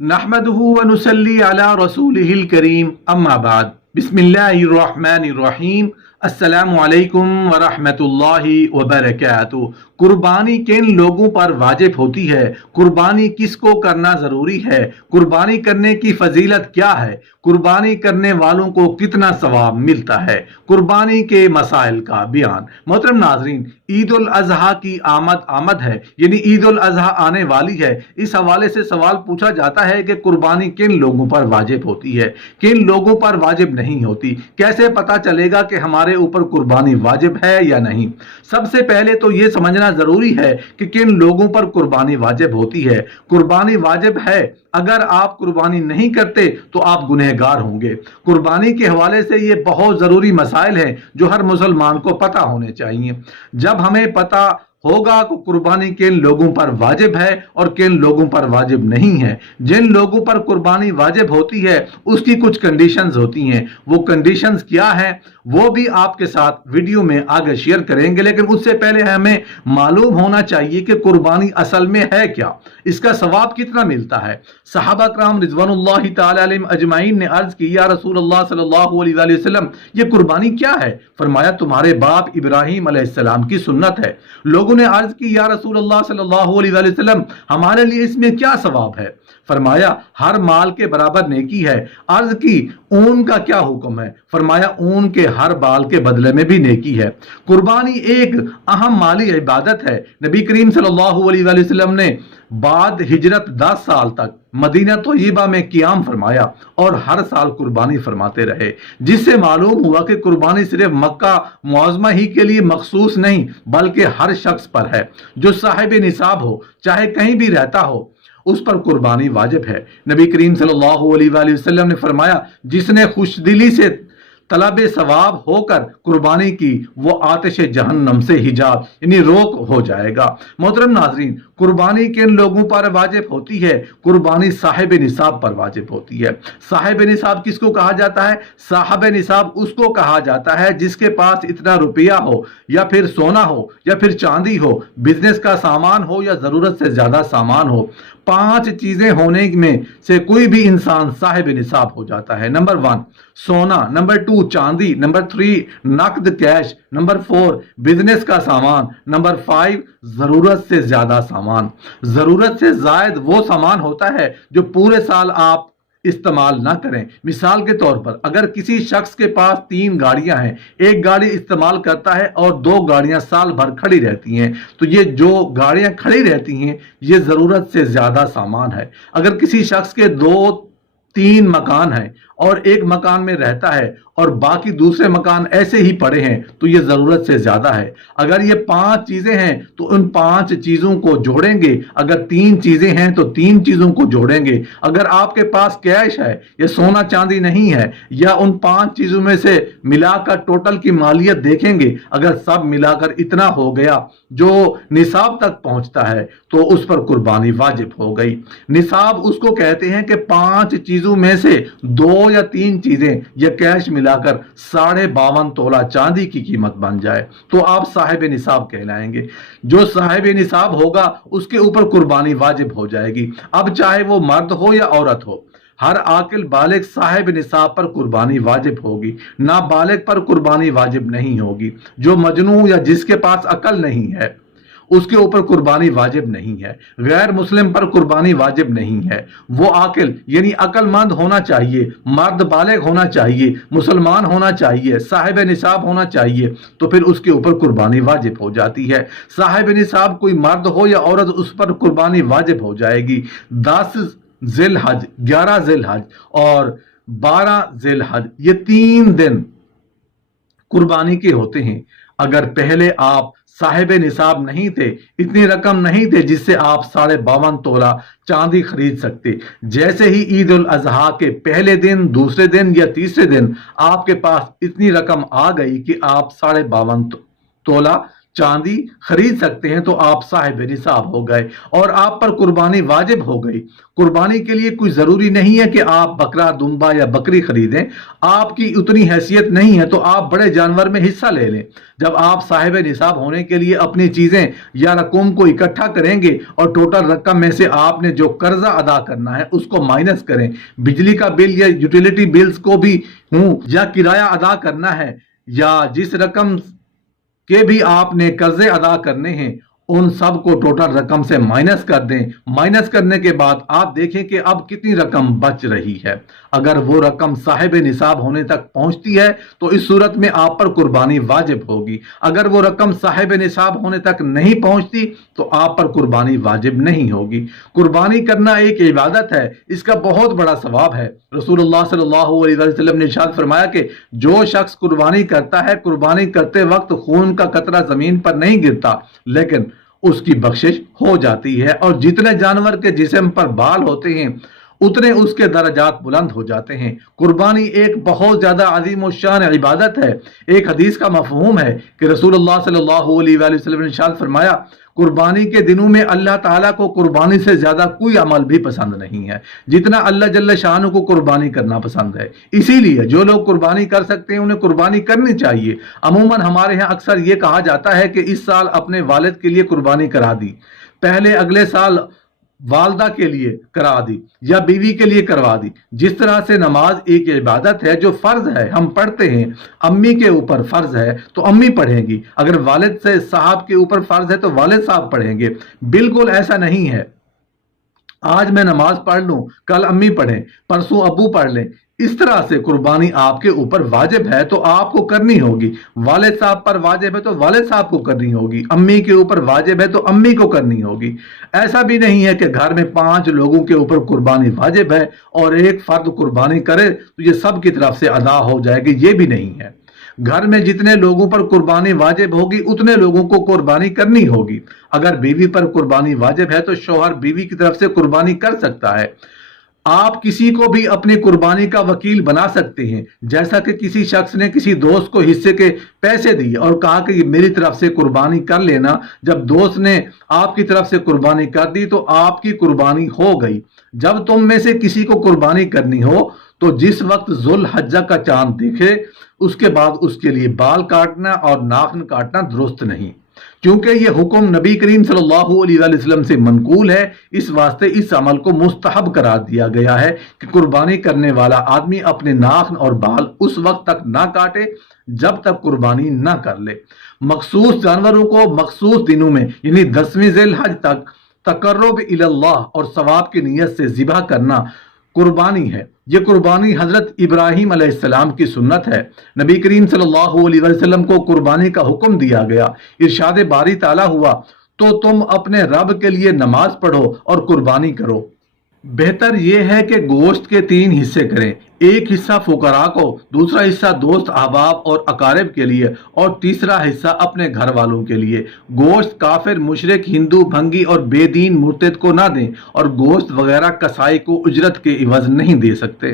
नहमदुहु व नुसल्ली अला रसूलिहिल करीम अम्मा बाद बिस्मिल्लाहिर्रहमानिर रहीम अस्सलामु अलैकुम व रहमतुल्लाहि व बरकातुहू। कुर्बानी किन लोगों पर वाजिब होती है, कुर्बानी किसको करना ज़रूरी है, कुर्बानी करने की फजीलत क्या है, कुर्बानी करने वालों को कितना सवाब मिलता है, कुर्बानी के मसाइल का बयान। मोहतरम नाजरीन, ईद उल अजहा की आमद है, यानी ईद उल अजहा आने वाली है। इस हवाले से सवाल पूछा जाता है कि कुर्बानी किन लोगों पर वाजिब होती है, किन लोगों पर वाजिब नहीं होती, कैसे पता चलेगा कि हमारे ऊपर कुर्बानी वाजिब है या नहीं। सबसे पहले तो यह समझना जरूरी है कि किन लोगों पर कुर्बानी वाजिब होती है। कुर्बानी वाजिब है, अगर आप कुर्बानी नहीं करते तो आप गुनहगार होंगे। कुर्बानी के हवाले से ये बहुत जरूरी मसाइल हैं जो हर मुसलमान को पता होने चाहिए। जब हमें पता होगा कि कुर्बानी किन लोगों पर वाजिब है और किन लोगों पर वाजिब नहीं है, जिन लोगों पर कुर्बानी वाजिब होती है उसकी कुछ कंडीशंस होती हैं। वो कंडीशंस क्या है वो भी आपके साथ वीडियो में आगे शेयर करेंगे, लेकिन उससे पहले हमें मालूम होना चाहिए कि कुर्बानी असल में है क्या, इसका सवाब कितना मिलता है। सहाबा कराम रिज़वानुल्लाहि ताला अलैहिम अजमाइन ने अर्ज की, या रसूल अल्लाह सल्लल्लाहु अलैहि वसल्लम, ये कुर्बानी क्या है? फरमाया, तुम्हारे बाप इब्राहिम अलैहिस्सलाम की सुन्नत है। लोगों ने अर्ज की, या रसूल अल्लाह सल्लल्लाहु अलैहि वसल्लम, हमारे लिए इसमें क्या सवाब है? फरमाया, हर माल के बराबर नेकी है। अर्ज की, ऊन का क्या हुक्म है? फरमाया, ऊन के हर बाल के बदले में भी नेकी है। कुर्बानी एक अहम माली इबादत है। नबी करीम सल्लल्लाहु अलैहि वसल्लम ने बाद हिजरत 10 साल तक मदीना तैयबा में क़ियाम फरमाया और हर साल कुर्बानी फरमाते रहे, जिससे मालूम हुआ कि कुर्बानी सिर्फ मक्का मुआज़मा ही के लिए मखसूस नहीं बल्कि हर शख्स पर है जो साहिब निसाब हो, चाहे कहीं भी रहता हो, उस पर कुर्बानी वाजिब है। नबी करीम सल्लल्लाहु अलैहि वसल्लम ने फरमाया, जिसने खुशदिली से तलब सवाब होकर कुर्बानी की वो आतिश जहन्नम से हिजाब यानी रोक हो जाएगा। मोहतरम नाजरीन, कुर्बानी किन लोगों पर वाजिब होती है? कुर्बानी साहिब निसाब पर वाजिब होती है। साहिब निसाब किसको कहा जाता है? साहिब निसाब उसको कहा जाता है जिसके पास इतना रुपया हो, या फिर सोना हो, या फिर चांदी हो, बिजनेस का सामान हो, या जरूरत से ज्यादा सामान हो। 5 चीजें होने में से कोई भी इंसान साहिब निसाब हो जाता है। नंबर 1 सोना, नंबर 2 चांदी, नंबर 3 नकद कैश, नंबर 4 बिजनेस का सामान, नंबर 5 जरूरत से ज्यादा सामान। जरूरत से जायद वो सामान होता है जो पूरे साल आप इस्तेमाल ना करें। मिसाल के तौर पर, अगर किसी शख्स के पास 3 गाड़ियां हैं, एक गाड़ी इस्तेमाल करता है और 2 गाड़ियां साल भर खड़ी रहती हैं, तो ये जो गाड़ियां खड़ी रहती हैं ये जरूरत से ज्यादा सामान है। अगर किसी शख्स के 2-3 मकान हैं और एक मकान में रहता है और बाकी दूसरे मकान ऐसे ही पड़े हैं, तो ये जरूरत से ज्यादा है। अगर ये 5 चीजें हैं तो उन 5 चीजों को जोड़ेंगे। अगर 3 चीजें हैं तो 3 चीजों को जोड़ेंगे। अगर आपके पास कैश है, या सोना चांदी नहीं है, या उन 5 चीजों में से मिलाकर टोटल की मालियत देखेंगे, अगर सब मिलाकर इतना हो गया जो निसाब तक पहुंचता है, तो उस पर कुर्बानी वाजिब हो गई। निसाब उसको कहते हैं कि 5 चीजों में से 2 या 3 चीजें या कैश मिलाकर 52.5 तोला चांदी की कीमत बन जाए, तो आप साहिब निसाब कहलाएंगे। जो साहिब निसाब होगा उसके ऊपर कुर्बानी वाजिब हो जाएगी। अब चाहे वो मर्द हो या औरत हो, हर आकिल बालिग साहिब निसाब पर कुर्बानी वाजिब होगी। नाबालिग पर कुर्बानी वाजिब नहीं होगी। जो मजनू या जिसके पास अकल नहीं है उसके ऊपर कुर्बानी वाजिब नहीं है। गैर मुस्लिम पर कुर्बानी वाजिब नहीं है। वो आकिल यानी अक्लमंद होना चाहिए, मर्द बालिग होना चाहिए, मुसलमान होना चाहिए, साहिब निसाब होना चाहिए, तो फिर उसके ऊपर कुर्बानी वाजिब हो जाती है। साहिब निसाब कोई मर्द हो या औरत, उस पर कुर्बानी वाजिब हो जाएगी। 10 जिलहज, 11 जिलहज और 12 जिलहज, ये 3 दिन कुर्बानी के होते हैं। अगर पहले आप साहिब निसाब नहीं थे, इतनी रकम नहीं थे जिससे आप 52.5 तोला चांदी खरीद सकते, जैसे ही ईद उल अजहा के पहले दिन, दूसरे दिन या तीसरे दिन आपके पास इतनी रकम आ गई कि आप 52.5 तोला चांदी खरीद सकते हैं तो आप साहिब निसाब हो गए और आप पर कुर्बानी वाजिब हो गई। कुर्बानी के लिए कोई जरूरी नहीं है कि आप बकरा, दुम्बा या बकरी खरीदें। आपकी उतनी हैसियत नहीं है तो आप बड़े जानवर में हिस्सा ले लें। जब आप साहिब निसाब होने के लिए अपनी चीजें या रकम को इकट्ठा करेंगे और टोटल रकम में से आपने जो कर्जा अदा करना है उसको माइनस करें, बिजली का बिल या यूटिलिटी बिल्स को भी या किराया अदा करना है, या जिस रकम के भी आपने कर्जे अदा करने हैं उन सब को टोटल रकम से माइनस कर दें। माइनस करने के बाद आप देखें कि अब कितनी रकम बच रही है। अगर वो रकम साहिब निसाब होने तक पहुंचती है तो इस सूरत में आप पर कुर्बानी वाजिब होगी। अगर वो रकम साहिब निसाब होने तक नहीं पहुंचती तो आप पर कुर्बानी वाजिब नहीं होगी। कुर्बानी करना एक इबादत है, इसका बहुत बड़ा सवाब है। रसूलुल्लाह सल्लल्लाहु अलैहि वसल्लम ने इरशाद फरमाया कि जो शख्स कुर्बानी करता है, कुर्बानी करते वक्त खून का कतरा जमीन पर नहीं गिरता लेकिन उसकी बख्शिश हो जाती है, और जितने जानवर के जिस्म पर बाल होते हैं उतने उसके दर्जात बुलंद हो जाते हैं। कुर्बानी एक बहुत ज्यादा अजीम शान इबादत है। एक हदीस का मफहूम है कि रसूलुल्लाह सल्लल्लाहु अलैहि वसल्लम ने इरशाद फरमाया, कुर्बानी के दिनों में अल्लाह ताला को कुर्बानी से ज्यादा कोई अमल भी पसंद नहीं है जितना अल्लाह जल्ल शान को कुर्बानी करना पसंद है। इसीलिए जो लोग कुर्बानी कर सकते हैं उन्हें कुर्बानी करनी चाहिए। अमूमन हमारे यहाँ अक्सर ये कहा जाता है कि इस साल अपने वालिद के लिए कुर्बानी करा दी, पहले अगले साल वालदा के लिए करा दी या बीवी के लिए करवा दी। जिस तरह से नमाज एक इबादत है जो फर्ज है, हम पढ़ते हैं, अम्मी के ऊपर फर्ज है तो अम्मी पढ़ेंगी, अगर वालिद से साहब के ऊपर फर्ज है तो वालिद साहब पढ़ेंगे। बिल्कुल ऐसा नहीं है आज मैं नमाज पढ़ लूं, कल अम्मी पढ़ें, परसों अबू पढ़ लें। इस तरह से कुर्बानी आपके ऊपर वाजिब है तो आपको करनी होगी। वालिद साहब पर वाजिब है तो वालिद साहब को करनी होगी, अम्मी के ऊपर वाजिब है तो अम्मी को करनी होगी। ऐसा भी नहीं है कि घर में 5 लोगों के ऊपर कुर्बानी वाजिब है और एक फर्द कुर्बानी करे तो ये सब की तरफ से अदा हो जाएगी, ये भी नहीं है। घर में जितने लोगों पर कुर्बानी वाजिब होगी उतने लोगों को कुर्बानी करनी होगी। अगर बीवी पर कुर्बानी वाजिब है तो शौहर बीवी की तरफ से कुर्बानी कर सकता है। आप किसी को भी अपनी कुर्बानी का वकील बना सकते हैं। जैसा कि किसी शख्स ने किसी दोस्त को हिस्से के पैसे दिए और कहा कि ये मेरी तरफ से कुर्बानी कर लेना, जब दोस्त ने आपकी तरफ से कुर्बानी कर दी तो आपकी कुर्बानी हो गई। जब तुम में से किसी को कुर्बानी करनी हो तो जिस वक्त जुल हज्जा का चांद दिखे उसके बाद उसके लिए बाल काटना और नाखून काटना दुरुस्त नहीं, क्योंकि ये हुक्म नबी करीम सल्लल्लाहु अलैहि वसल्लम से मनकूल है। इस वास्ते इस अमल को मुस्तहब करार दिया गया है कि कुर्बानी करने वाला आदमी अपने नाखून और बाल उस वक्त तक ना काटे जब तक कुर्बानी ना कर ले। मखसूस जानवरों को मखसूस दिनों में यानी 10वीं ज़िल-हज तक तकर्रुब इलल्लाह और सवाब की नीयत से ज़िबह करना कुर्बानी है। ये कुर्बानी हजरत इब्राहीम अलैहिस्सलाम की सुन्नत है। नबी करीम सल्लल्लाहु अलैहि वसल्लम को कुर्बानी का हुक्म दिया गया। इरशाद बारी ताला हुआ, तो तुम अपने रब के लिए नमाज पढ़ो और कुर्बानी करो। बेहतर यह है कि गोश्त के 3 हिस्से करें, एक हिस्सा फुकरा को, दूसरा हिस्सा दोस्त अहबाब और अकारिब के लिए और तीसरा हिस्सा अपने घर वालों के लिए। गोश्त काफिर, मुशरिक, हिंदू, भंगी और बेदीन मुर्तद को ना दें और गोश्त वगैरह कसाई को उजरत के इवज नहीं दे सकते।